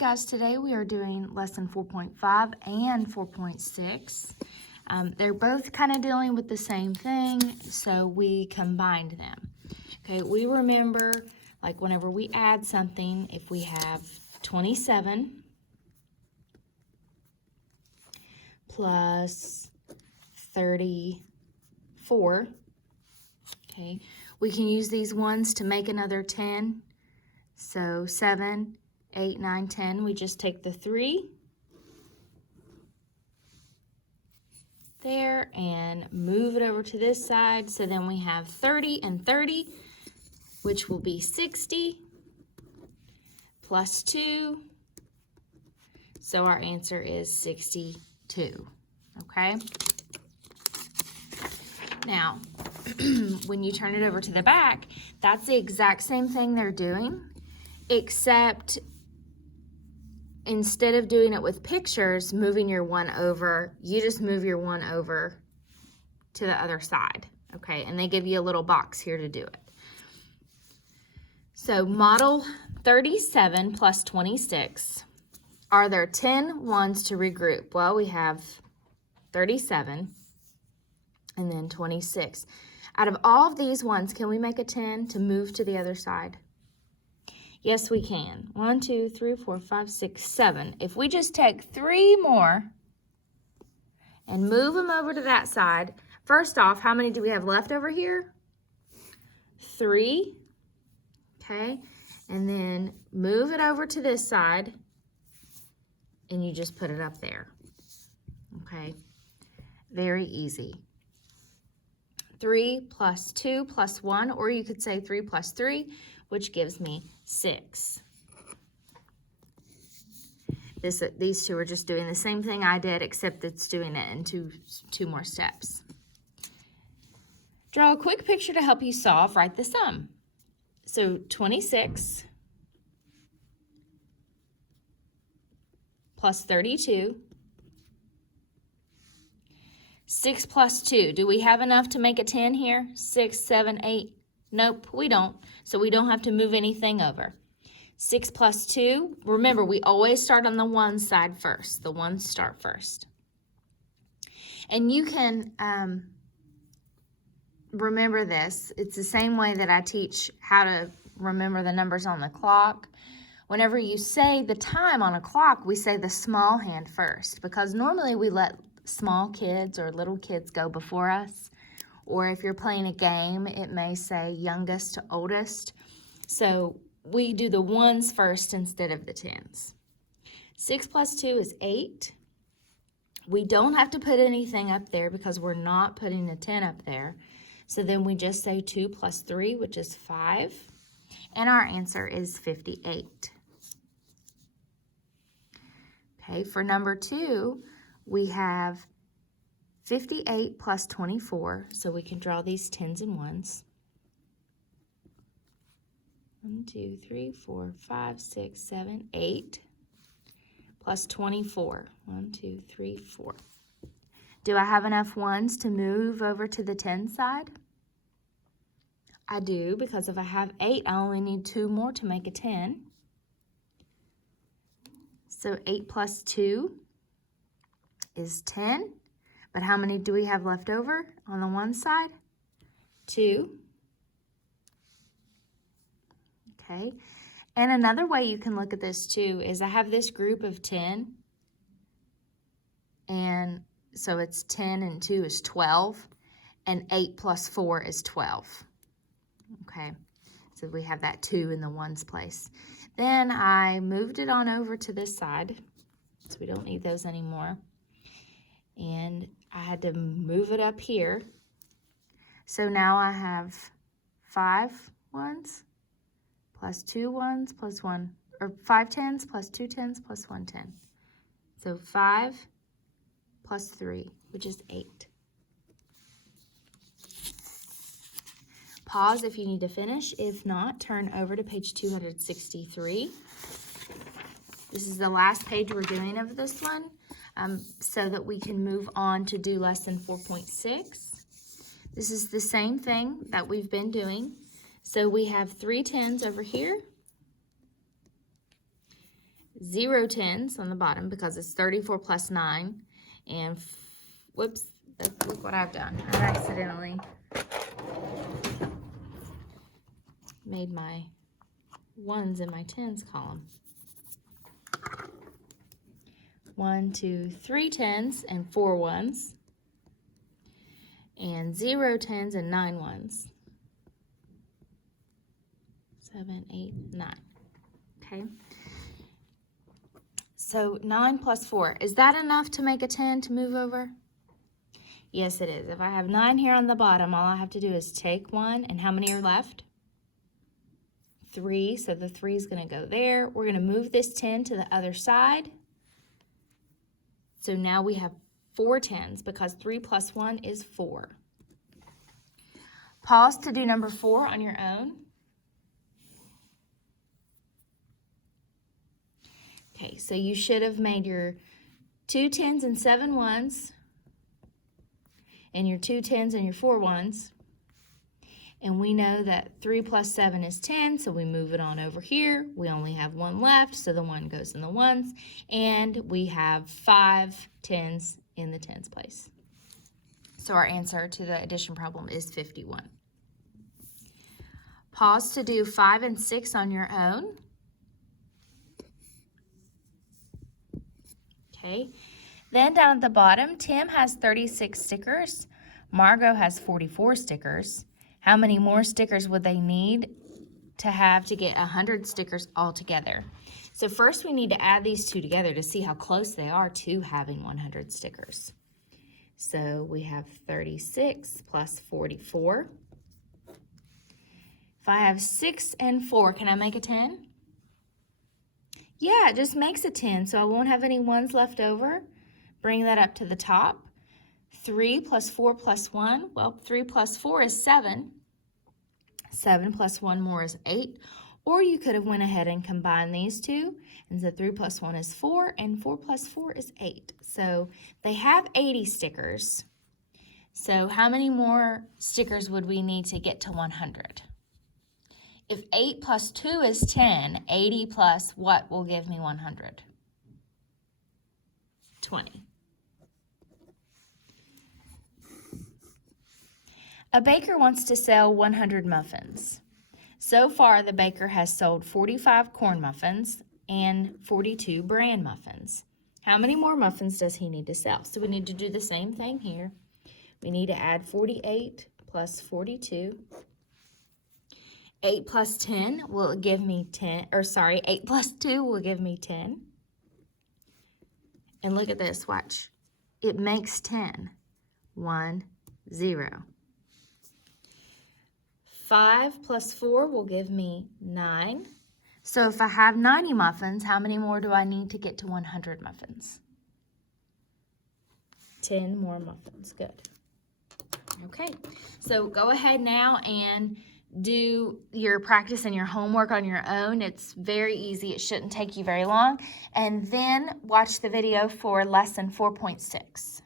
guys, today we are doing lesson 4.5 and 4.6. They're both kind of dealing with the same thing, so we combined them. Okay, we remember, like whenever we add something, if we have 27 plus 34, okay, we can use these ones to make another 10. So 7, 8, 9, 10, we just take the 3 there and move it over to this side. So then we have 30 and 30, which will be 60 plus 2. So our answer is 62, okay? Now, when you turn it over to the back, that's the exact same thing they're doing, except instead of doing it with pictures, moving your 1 over, you just move your 1 over to the other side, okay? And they give you a little box here to do it. So model 37 plus 26, are there 10 ones to regroup? Well, we have 37 and then 26. Out of all of these ones, can we make a 10 to move to the other side? Yes, we can. 1, 2, 3, 4, 5, 6, 7. If we just take 3 more and move them over to that side, first off, how many do we have left over here? 3, okay? And then move it over to this side, and you just put it up there, okay? Very easy. 3 plus 2 plus 1, or you could say 3 plus 3, which gives me 6. These two are just doing the same thing I did, except it's doing it in two more steps. Draw a quick picture to help you solve. Write the sum. So 26 plus 32. 6 plus 2. Do we have enough to make a 10 here? 6, 7, 8. Nope, we don't. So we don't have to move anything over. 6 plus 2. Remember, we always start on the 1 side first. The ones start first. And you can remember this. It's the same way that I teach how to remember the numbers on the clock. Whenever you say the time on a clock, we say the small hand first, because normally we let small kids or little kids go before us. Or if you're playing a game, it may say youngest to oldest. So we do the ones first instead of the tens. 6 plus 2 is 8. We don't have to put anything up there because we're not putting a 10 up there. So then we just say 2 plus 3, which is 5. And our answer is 58. Okay, for number 2, we have 58 plus 24, so we can draw these 10s and 1s. 1, 2, 3, 4, 5, 6, 7, 8, plus 24. 1, 2, 3, 4. Do I have enough 1s to move over to the 10 side? I do, because if I have 8, I only need 2 more to make a 10. So 8 plus 2 is 10. But how many do we have left over on the 1 side? 2. Okay. And another way you can look at this too is I have this group of 10. And so it's 10 and 2 is 12. And 8 plus 4 is 12. Okay. So we have that 2 in the 1's place. Then I moved it on over to this side. So we don't need those anymore. And I had to move it up here. So now I have 5 1s plus 2 1s plus 1, or 5 10s plus 2 10s plus 1 10. So 5 plus 3, which is 8. Pause if you need to finish. If not, turn over to page 263. This is the last page we're doing of this one. So that we can move on to do lesson 4.6. This is the same thing that we've been doing. So we have 3 10s over here. 0 tens on the bottom because it's 34 plus 9. And whoops, look what I've done. I accidentally made my ones in my tens column. 1, 2, 3 tens and 4 ones. And 0 tens and 9 ones. 7, 8, 9. Okay. So 9 plus 4. Is that enough to make a 10 to move over? Yes, it is. If I have 9 here on the bottom, all I have to do is take 1. And how many are left? 3. So the 3 is going to go there. We're going to move this 10 to the other side. So now we have 4 tens because 3 plus 1 is 4. Pause to do number 4 on your own. Okay, so you should have made your 2 tens and 7 ones, and your 2 tens and your 4 ones. And we know that 3 plus 7 is 10, so we move it on over here. We only have 1 left, so the 1 goes in the ones. And we have 5 tens in the tens place. So our answer to the addition problem is 51. Pause to do 5 and 6 on your own. Okay. Then down at the bottom, Tim has 36 stickers. Margot has 44 stickers. How many more stickers would they need to have to get 100 stickers all together? So first we need to add these two together to see how close they are to having 100 stickers. So we have 36 plus 44. If I have 6 and 4, can I make a 10? Yeah, it just makes a 10, so I won't have any ones left over. Bring that up to the top. 3 plus 4 plus 1. Well, 3 plus 4 is 7. 7 plus 1 more is 8. Or you could have went ahead and combined these two and said 3 plus 1 is 4 and 4 plus 4 is 8. So they have 80 stickers. So how many more stickers would we need to get to 100? If 8 plus 2 is 10, 80 plus what will give me 100? 20. A baker wants to sell 100 muffins. So far, the baker has sold 45 corn muffins and 42 bran muffins. How many more muffins does he need to sell? So we need to do the same thing here. We need to add 48 plus 42. 8 plus 10 will give me 10, 8 plus 2 will give me 10. And look at this, watch. It makes 10. 1, 0. 5 plus 4 will give me 9. So if I have 90 muffins, how many more do I need to get to 100 muffins? 10 more muffins, good. Okay, so go ahead now and do your practice and your homework on your own. It's very easy. It shouldn't take you very long. And then watch the video for lesson 4.6.